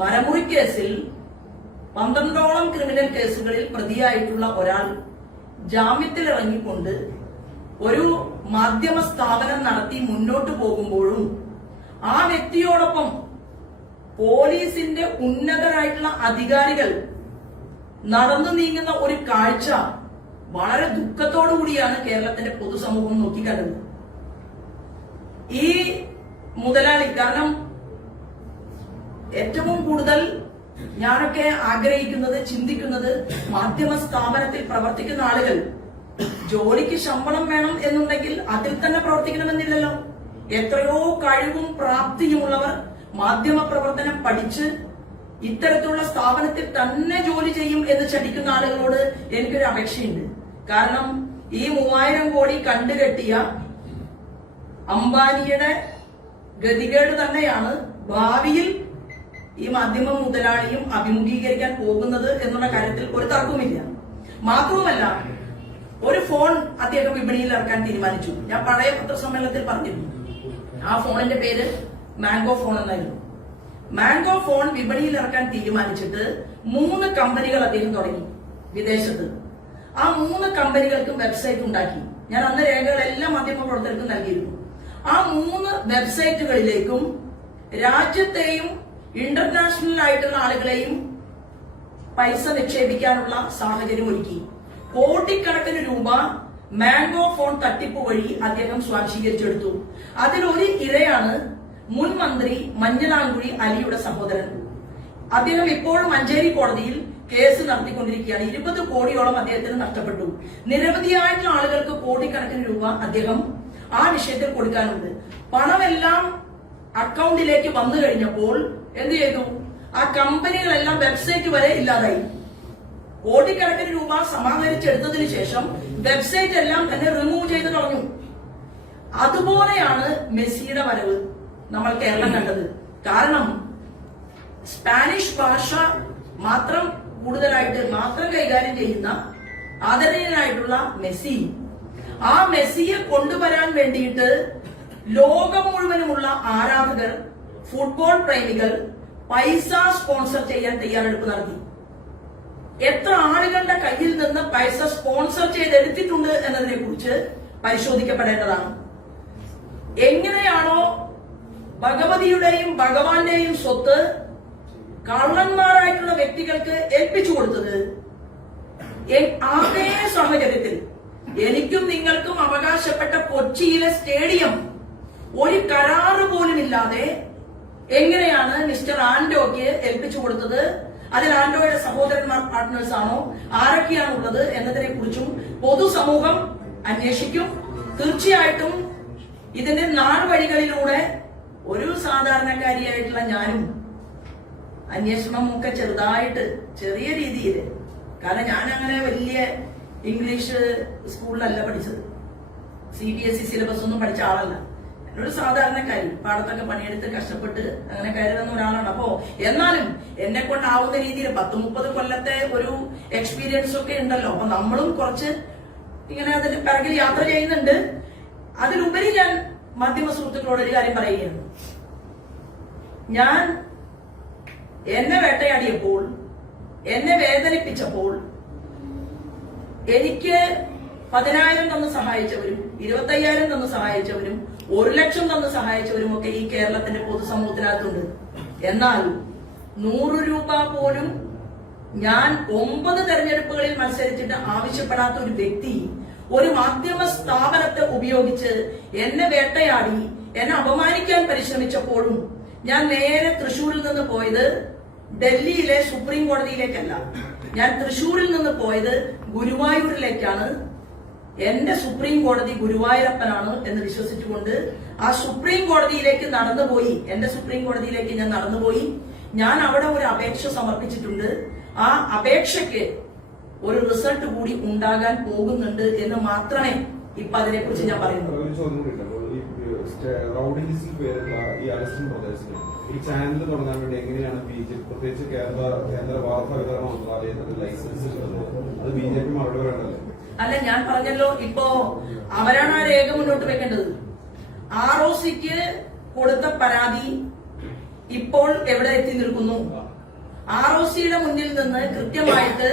മരമുറി കേസിൽ 12ഓളം ക്രിമിനൽ കേസുകളിൽ പ്രതിയായിട്ടുള്ള ഒരാൾ ജാമ്യത്തിലിറങ്ങിക്കൊണ്ട് ഒരു മാധ്യമ സ്ഥാപനം നടത്തി മുന്നോട്ട് പോകുമ്പോഴും ആ വ്യക്തിയോടൊപ്പം പോലീസിന്റെ ഉന്നതരായിട്ടുള്ള അധികാരികൾ നടന്നു നീങ്ങുന്ന ഒരു കാഴ്ച വളരെ ദുഃഖത്തോടു കൂടിയാണ് കേരളത്തിന്റെ പൊതുസമൂഹം നോക്കിക്കണ്ടത്. ഈ മുതലാളി, കാരണം ഏറ്റവും കൂടുതൽ ഞാനൊക്കെ ആഗ്രഹിക്കുന്നത്, ചിന്തിക്കുന്നത്, മാധ്യമ സ്ഥാപനത്തിൽ പ്രവർത്തിക്കുന്ന ആളുകൾ ജോലിക്ക് ശമ്പളം വേണം എന്നുണ്ടെങ്കിൽ അതിൽ തന്നെ പ്രവർത്തിക്കണമെന്നില്ലല്ലോ. എത്രയോ കഴിവും പ്രാപ്തിയുമുള്ളവർ മാധ്യമ പ്രവർത്തനം പഠിച്ച് ഇത്തരത്തിലുള്ള സ്ഥാപനത്തിൽ തന്നെ ജോലി ചെയ്യും എന്ന് ചടിക്കുന്ന ആളുകളോട് എനിക്കൊരു അപേക്ഷയുണ്ട്. കാരണം ഈ 3000 കോടി കണ്ടുകെട്ടിയ അംബാനിയുടെ ഗതികേട് തന്നെയാണ് ഭാവിയിൽ ഈ മാധ്യമ മുതലാളിയും അഭിമുഖീകരിക്കാൻ പോകുന്നത് എന്നുള്ള കാര്യത്തിൽ ഒരു തർക്കവുമില്ല. മാത്രവുമല്ല, ഒരു ഫോൺ അദ്ദേഹം വിപണിയിൽ ഇറക്കാൻ തീരുമാനിച്ചു. ഞാൻ പഴയ പത്രസമ്മേളനത്തിൽ പറഞ്ഞിരുന്നു. ആ ഫോണിന്റെ പേര് മാംഗോ ഫോൺ എന്നായിരുന്നു. മാംഗോ ഫോൺ വിപണിയിൽ ഇറക്കാൻ തീരുമാനിച്ചിട്ട് 3 കമ്പനികൾ അദ്ദേഹം തുടങ്ങി വിദേശത്ത്. ആ 3 കമ്പനികൾക്കും വെബ്സൈറ്റ് ഉണ്ടാക്കി. ഞാൻ അന്ന് രേഖകളെല്ലാം മാധ്യമ പ്രവർത്തകർക്കും നൽകിയിരുന്നു. ആ 3 വെബ്സൈറ്റുകളിലേക്കും രാജ്യത്തെയും ഇന്റർനാഷണൽ ആയിട്ടുള്ള ആളുകളെയും പൈസ നിക്ഷേപിക്കാനുള്ള സാഹചര്യം ഒരുക്കി. കോടിക്കണക്കിന് രൂപ മാംഗോ ഫോൺ തട്ടിപ്പ് വഴി അദ്ദേഹം സ്വാംശീകരിച്ചെടുത്തു. അതിലൊരു ഇരയാണ് മുൻ മന്ത്രി മഞ്ഞളാംകുഴി അലിയുടെ സഹോദരൻ. അദ്ദേഹം ഇപ്പോഴും മഞ്ചേരി കോടതിയിൽ കേസ് നടത്തിക്കൊണ്ടിരിക്കുകയാണ്. 20 കോടിയോളം അദ്ദേഹത്തിന് നഷ്ടപ്പെട്ടു. നിരവധിയായിട്ടുള്ള ആളുകൾക്ക് കോടിക്കണക്കിന് രൂപ അദ്ദേഹം ആ വിഷയത്തിൽ കൊടുക്കാനുണ്ട്. പണമെല്ലാം അക്കൗണ്ടിലേക്ക് വന്നു കഴിഞ്ഞപ്പോൾ എന്ത് ചെയ്തു? ആ കമ്പനികളെല്ലാം വെബ്സൈറ്റ് വരെ ഇല്ലാതായി. കോടിക്കണക്കിന് രൂപ സമാഹരിച്ചെടുത്തതിനു ശേഷം വെബ്സൈറ്റ് എല്ലാം തന്നെ റിമൂവ് ചെയ്ത് കളഞ്ഞു. അതുപോലെയാണ് മെസ്സിയുടെ വരവ് നമ്മൾ കേരളം കണ്ടത്. കാരണം സ്പാനിഷ് ഭാഷ മാത്രം കൈകാര്യം ചെയ്യുന്ന ആദരണീയനായിട്ടുള്ള മെസ്സി, ആ മെസ്സിയെ കൊണ്ടുവരാൻ വേണ്ടിയിട്ട് ലോകം മുഴുവനുമുള്ള ആരാധകർ, ഫുട്ബോൾ പ്രേമികൾ പൈസ സ്പോൺസർ ചെയ്യാൻ തയ്യാറെടുപ്പ് നടത്തി. എത്ര ആളുകളുടെ കയ്യിൽ നിന്ന് പൈസ സ്പോൺസർ ചെയ്തെടുത്തിട്ടുണ്ട് എന്നതിനെ കുറിച്ച് പരിശോധിക്കപ്പെടേണ്ടതാണ്. എങ്ങനെയാണോ ഭഗവതിയുടെയും ഭഗവാന്റെയും സ്വത്ത് കള്ളന്മാരായിട്ടുള്ള വ്യക്തികൾക്ക് ഏൽപ്പിച്ചു കൊടുത്തത്, അതേ സാഹചര്യത്തിൽ എനിക്കും നിങ്ങൾക്കും അവകാശപ്പെട്ട കൊച്ചിയിലെ സ്റ്റേഡിയം ഒരു കരാറ് പോലും ഇല്ലാതെ എങ്ങനെയാണ് മിസ്റ്റർ ആന്റോയ്ക്ക് ഏൽപ്പിച്ചു കൊടുത്തത്? അതിൽ ആന്റോയുടെ സഹോദരന്മാർ പാർട്ട്നേഴ്സ് ആണോ, ആരൊക്കെയാണുള്ളത് എന്നതിനെ കുറിച്ചും പൊതുസമൂഹം അന്വേഷിക്കും. തീർച്ചയായിട്ടും ഇതിന്റെ നാൾവഴികളിലൂടെ ഒരു സാധാരണക്കാരിയായിട്ടുള്ള ഞാനും അന്വേഷണമൊക്കെ ചെറിയ രീതിയിൽ, കാരണം ഞാൻ അങ്ങനെ വലിയ ഇംഗ്ലീഷ് സ്കൂളിലല്ല പഠിച്ചത്, CBSE സിലബസ് ഒന്നും പഠിച്ച ആളല്ല. എന്നൊരു സാധാരണക്കാരി, പാടത്തൊക്കെ പണിയെടുത്ത് കഷ്ടപ്പെട്ട് അങ്ങനെ കയറി വന്ന ഒരാളാണ്. അപ്പോ എന്നാലും എന്നെ കൊണ്ടാവുന്ന രീതിയിൽ 10-30 കൊല്ലത്തെ ഒരു എക്സ്പീരിയൻസ് ഒക്കെ ഉണ്ടല്ലോ. അപ്പൊ നമ്മളും കുറച്ച് ഇങ്ങനെ അതിന് പിറകിൽ യാത്ര ചെയ്യുന്നുണ്ട്. അതിലുപരി ഞാൻ മാധ്യമ സുഹൃത്തുക്കളോട് ഒരു കാര്യം പറയുകയാണ്. ഞാൻ എന്നെ വേട്ടയാടിയപ്പോൾ, എന്നെ വേദനിപ്പിച്ചപ്പോൾ എനിക്ക് 10,000 തന്ന് സഹായിച്ചവരും 25,000 തന്ന് സഹായിച്ചവരും 1 ലക്ഷം തന്ന് സഹായിച്ചവരും ഒക്കെ ഈ കേരളത്തിന്റെ പൊതുസമൂഹത്തിനകത്തുണ്ട്. എന്നാൽ 100 രൂപ പോലും ഞാൻ 9 തെരഞ്ഞെടുപ്പുകളിൽ മത്സരിച്ചിട്ട് ആവശ്യപ്പെടാത്ത ഒരു വ്യക്തി ഒരു മാധ്യമ സ്ഥാപനത്തെ ഉപയോഗിച്ച് എന്നെ വേട്ടയാടി എന്നെ അപമാനിക്കാൻ പരിശ്രമിച്ചപ്പോഴും ഞാൻ നേരെ തൃശൂരിൽ നിന്ന് പോയത് ഡൽഹിയിലെ സുപ്രീം കോടതിയിലേക്കല്ല. ഞാൻ തൃശൂരിൽ നിന്ന് പോയത് ഗുരുവായൂരിലേക്കാണ്. എന്റെ സുപ്രീം കോടതി ഗുരുവായൂരപ്പനാണ് എന്ന് വിശ്വസിച്ചുകൊണ്ട് ആ സുപ്രീം കോടതിയിലേക്ക് നടന്നുപോയി. എന്റെ സുപ്രീം കോടതിയിലേക്ക് ഞാൻ നടന്നുപോയി. ഞാൻ അവിടെ ഒരു അപേക്ഷ സമർപ്പിച്ചിട്ടുണ്ട്. ആ അപേക്ഷയ്ക്ക് ഒരു റിസൾട്ട് കൂടി ഉണ്ടാകാൻ പോകുന്നുണ്ട് എന്ന് മാത്രമേ ഇപ്പൊ അതിനെക്കുറിച്ച് ഞാൻ പറയുന്നു. ഈ ചാനൽ തുടങ്ങാൻ വേണ്ടി എങ്ങനെയാണ് BJP, പ്രത്യേകിച്ച് കേന്ദ്ര വാർത്താ വിതരണ മന്ത്രാലയത്തിന്റെ ലൈസൻസ് അത് BJP മറുപടി വേണ്ടല്ലേ? അല്ല, ഞാൻ പറഞ്ഞല്ലോ, ഇപ്പോ അവരാണ് ആ രേഖ മുന്നോട്ട് വെക്കേണ്ടത്. ROCക്ക് കൊടുത്ത പരാതി ഇപ്പോൾ എവിടെ എത്തി നിൽക്കുന്നു? ROCയുടെ മുന്നിൽ നിന്ന് കൃത്യമായിട്ട്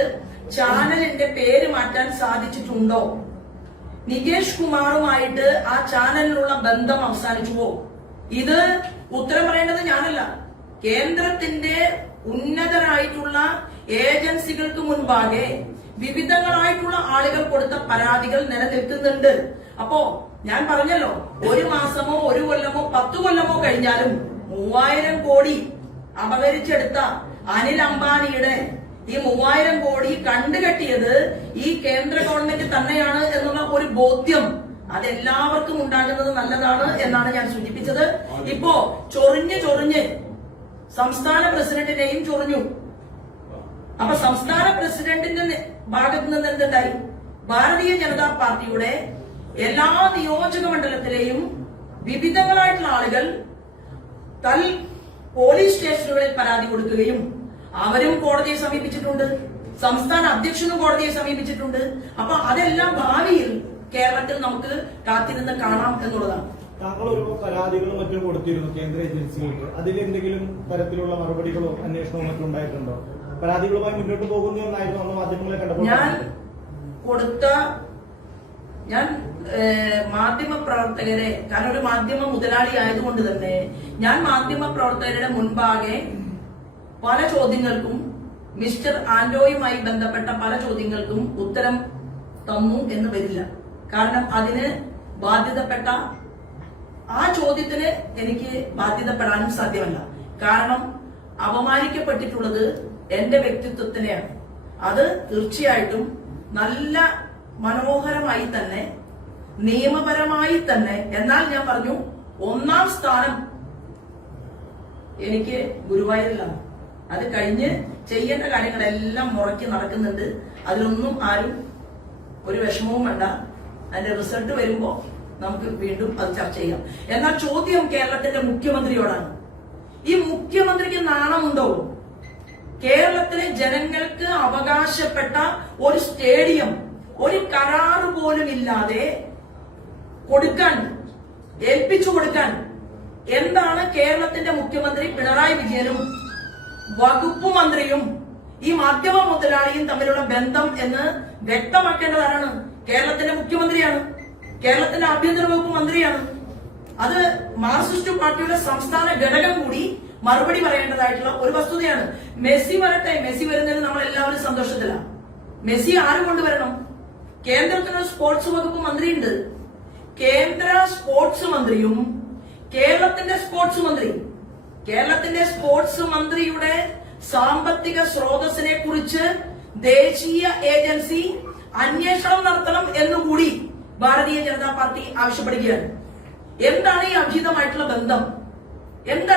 ചാനലിന്റെ പേര് മാറ്റാൻ സാധിച്ചിട്ടുണ്ടോ? നികേഷ് കുമാറുമായിട്ട് ആ ചാനലിനുള്ള ബന്ധം അവസാനിച്ചുവോ? ഇത് ഉത്തരം പറയേണ്ടത് ഞാനല്ല, കേന്ദ്രത്തിന്റെ ഉന്നതരായിട്ടുള്ള ഏജൻസികൾക്ക് മുൻപാകെ വിവിധങ്ങളായിട്ടുള്ള ആളുകൾ കൊടുത്ത പരാതികൾ നിലനിൽക്കുന്നുണ്ട്. അപ്പോ ഞാൻ പറഞ്ഞല്ലോ, 1 മാസമോ 1 കൊല്ലമോ 10 കൊല്ലമോ കഴിഞ്ഞാലും 3000 കോടി അപഹരിച്ചെടുത്ത അനിൽ അംബാനിയുടെ ഈ 3000 കോടി കണ്ടുകെട്ടിയത് ഈ കേന്ദ്ര ഗവൺമെന്റ് തന്നെയാണ് എന്നുള്ള ഒരു ബോധ്യം അതെല്ലാവർക്കും ഉണ്ടാകുന്നത് നല്ലതാണ് എന്നാണ് ഞാൻ സൂചിപ്പിച്ചത്. ഇപ്പോ ചൊറിഞ്ഞ് സംസ്ഥാന പ്രസിഡന്റിനെയും ചൊറിഞ്ഞു. അപ്പൊ സംസ്ഥാന പ്രസിഡന്റിന്റെ ഭാഗത്ത് നിന്ന് എന്തുണ്ടായി? ഭാരതീയ ജനതാ പാർട്ടിയുടെ എല്ലാ നിയോജക മണ്ഡലത്തിലെയും വിവിധങ്ങളായിട്ടുള്ള ആളുകൾ പോലീസ് സ്റ്റേഷനുകളിൽ പരാതി കൊടുക്കുകയും അവരും കോടതിയെ സമീപിച്ചിട്ടുണ്ട്. സംസ്ഥാന അധ്യക്ഷനും കോടതിയെ സമീപിച്ചിട്ടുണ്ട്. അപ്പൊ അതെല്ലാം ഭാവിയിൽ കേരളത്തിൽ നമുക്ക് കാത്തിരുന്ന് കാണാം എന്നുള്ളതാണ്. താങ്കൾ ഒരു പരാതികളും മറ്റും കൊടുത്തിരുന്നു കേന്ദ്ര ഏജൻസികൾക്ക്. അതിലെന്തെങ്കിലും തരത്തിലുള്ള മറുപടികളോ അന്വേഷണമോ മറ്റും ഉണ്ടായിട്ടുണ്ടോ? പരാതികളുമായി മുന്നോട്ട് പോകുന്നു എന്നായിരുന്നു അന്ന് മാധ്യമങ്ങളെ കണ്ടപ്പോൾ ഞാൻ മാധ്യമ പ്രവർത്തകരെ, കാരണം ഒരു മാധ്യമ മുതലാളി ആയതുകൊണ്ട് തന്നെ ഞാൻ മാധ്യമ പ്രവർത്തകരുടെ മുൻപാകെ പല ചോദ്യങ്ങൾക്കും മിസ്റ്റർ ആന്റോയുമായി ബന്ധപ്പെട്ട പല ചോദ്യങ്ങൾക്കും ഉത്തരം തന്നു എന്ന് വരില്ല. കാരണം അതിന് ബാധ്യതപ്പെട്ട ആ ചോദ്യത്തിന് എനിക്ക് ബാധ്യതപ്പെടാനും സാധ്യമല്ല. കാരണം അപമാനിക്കപ്പെട്ടിട്ടുള്ളത് എന്റെ വ്യക്തിത്വത്തിനെയാണ്. അത് തീർച്ചയായിട്ടും നല്ല മനോഹരമായി തന്നെ നിയമപരമായി തന്നെ, എന്നാൽ ഞാൻ പറഞ്ഞു 1ാം സ്ഥാനം എനിക്ക് ഗുരുവായൂരിലാണ്. അത് കഴിഞ്ഞ് ചെയ്യേണ്ട കാര്യങ്ങളെല്ലാം മുറക്കി നടക്കുന്നുണ്ട്. അതിലൊന്നും ആരും ഒരു വിഷമവും വേണ്ട. അതിന്റെ റിസൾട്ട് വരുമ്പോ നമുക്ക് വീണ്ടും അത് ചർച്ച ചെയ്യാം. എന്നാൽ ചോദ്യം കേരളത്തിന്റെ മുഖ്യമന്ത്രിയോടാണ്. ഈ മുഖ്യമന്ത്രിക്ക് നാണമുണ്ടോ? കേരളത്തിലെ ജനങ്ങൾക്ക് അവകാശപ്പെട്ട ഒരു സ്റ്റേഡിയം ഒരു കരാറ് പോലും ഇല്ലാതെ കൊടുക്കാൻ, ഏൽപ്പിച്ചു കൊടുക്കാൻ എന്താണ് കേരളത്തിന്റെ മുഖ്യമന്ത്രി പിണറായി വിജയനും വകുപ്പ് മന്ത്രിയും ഈ മാധ്യമ മുതലാളിയും തമ്മിലുള്ള ബന്ധം എന്ന് വ്യക്തമാക്കേണ്ടതാണ്. കേരളത്തിന്റെ മുഖ്യമന്ത്രിയാണ്, കേരളത്തിന്റെ ആഭ്യന്തര വകുപ്പ് മന്ത്രിയാണ്. അത് മാർക്സിസ്റ്റ് പാർട്ടിയുടെ സംസ്ഥാന ഘടകം കൂടി മറുപടി പറയേണ്ടതായിട്ടുള്ള ഒരു വസ്തുതയാണ്. മെസ്സി വരട്ടെ, മെസ്സി വരുന്നതിന് നമ്മൾ എല്ലാവരും സന്തോഷത്തിലാണ്. മെസ്സി ആരും കൊണ്ടുവരണം? കേന്ദ്രത്തിന് സ്പോർട്സ് വകുപ്പ് മന്ത്രിയുണ്ട്. കേന്ദ്ര സ്പോർട്സ് മന്ത്രിയും കേരളത്തിന്റെ സ്പോർട്സ് മന്ത്രിയുടെ സാമ്പത്തിക സ്രോതസ്സിനെ കുറിച്ച് ദേശീയ ഏജൻസി അന്വേഷണം നടത്തണം എന്നുകൂടി ഭാരതീയ ജനതാ പാർട്ടി ആവശ്യപ്പെടുകയാണ്. എന്താണ് ഈ അഭിഹിതമായിട്ടുള്ള ബന്ധം? എന്ത്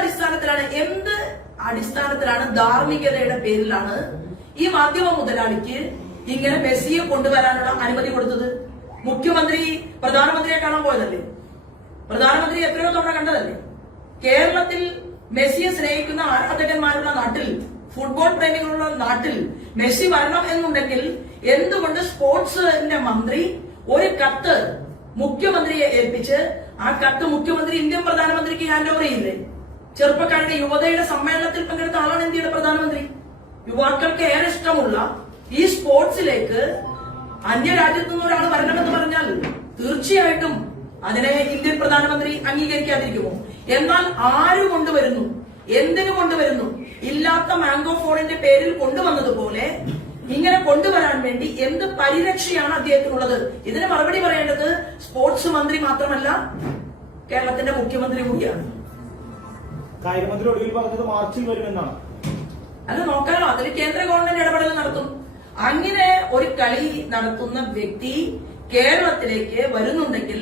അടിസ്ഥാനത്തിലാണ് ധാർമ്മികതയുടെ പേരിലാണ് ഈ മാധ്യമ മുതലാളിക്ക് ഇങ്ങനെ മെസ്സിയെ കൊണ്ടുവരാനുള്ള അനുമതി കൊടുത്തത്? മുഖ്യമന്ത്രി പ്രധാനമന്ത്രിയെ കാണാൻ പോയതല്ലേ? പ്രധാനമന്ത്രി എത്രയോ തവണ കണ്ടതല്ലേ? കേരളത്തിൽ മെസ്സിയെ സ്നേഹിക്കുന്ന ആരാധകന്മാരുള്ള നാട്ടിൽ, ഫുട്ബോൾ പ്രേമികളുള്ള നാട്ടിൽ മെസ്സി വരണം എന്നുണ്ടെങ്കിൽ എന്തുകൊണ്ട് സ്പോർട്സിന്റെ മന്ത്രി ഒരു കത്ത് മുഖ്യമന്ത്രിയെ ഏൽപ്പിച്ച് ആ കത്ത് മുഖ്യമന്ത്രി ഇന്ത്യൻ പ്രധാനമന്ത്രിക്ക് ഹാൻഡ് ഓവർ ചെയ്യില്ലേ? ചെറുപ്പക്കാരുടെ യുവതയുടെ സമ്മേളനത്തിൽ പങ്കെടുത്ത ആളാണ് ഇന്ത്യയുടെ പ്രധാനമന്ത്രി. യുവാക്കൾക്ക് ഏറെ ഇഷ്ടമുള്ള ഈ സ്പോർട്സിലേക്ക് അന്യരാജ്യത്തു നിന്ന് ഒരാൾ വരണമെന്ന് പറഞ്ഞാൽ തീർച്ചയായിട്ടും അതിനെ ഇന്ത്യൻ പ്രധാനമന്ത്രി അംഗീകരിക്കാതിരിക്കുമോ? എന്നാൽ ആര് കൊണ്ടുവരുന്നു, എന്തിനു കൊണ്ടുവരുന്നു? ഇല്ലാത്ത മാംഗോ ഫോണിന്റെ പേരിൽ കൊണ്ടുവന്നതുപോലെ ഇങ്ങനെ കൊണ്ടുവരാൻ വേണ്ടി എന്ത് പരിരക്ഷയാണ് അദ്ദേഹത്തിനുള്ളത്? ഇതിന് മറുപടി പറയേണ്ടത് സ്പോർട്സ് മന്ത്രി മാത്രമല്ല, കേരളത്തിന്റെ മുഖ്യമന്ത്രി കൂടിയാണ്. കായികമന്ത്രി ഒടുവിൽ പറഞ്ഞത് മാർച്ചിൽ വരുമെന്നാണ്. അത് നോക്കാലോ, അതിൽ കേന്ദ്ര ഗവൺമെന്റ് ഇടപെടൽ നടത്തും. അങ്ങനെ ഒരു കളി നടത്തുന്ന വ്യക്തി കേരളത്തിലേക്ക് വരുന്നുണ്ടെങ്കിൽ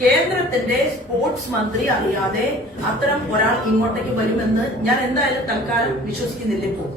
കേന്ദ്രത്തിന്റെ സ്പോർട്സ് മന്ത്രി അറിയാതെ അത്തരം ഒരാൾ ഇങ്ങോട്ടേക്ക് വരുമെന്ന് ഞാൻ എന്തായാലും തൽക്കാലം വിശ്വസിക്കുന്നില്ല. ഇപ്പോൾ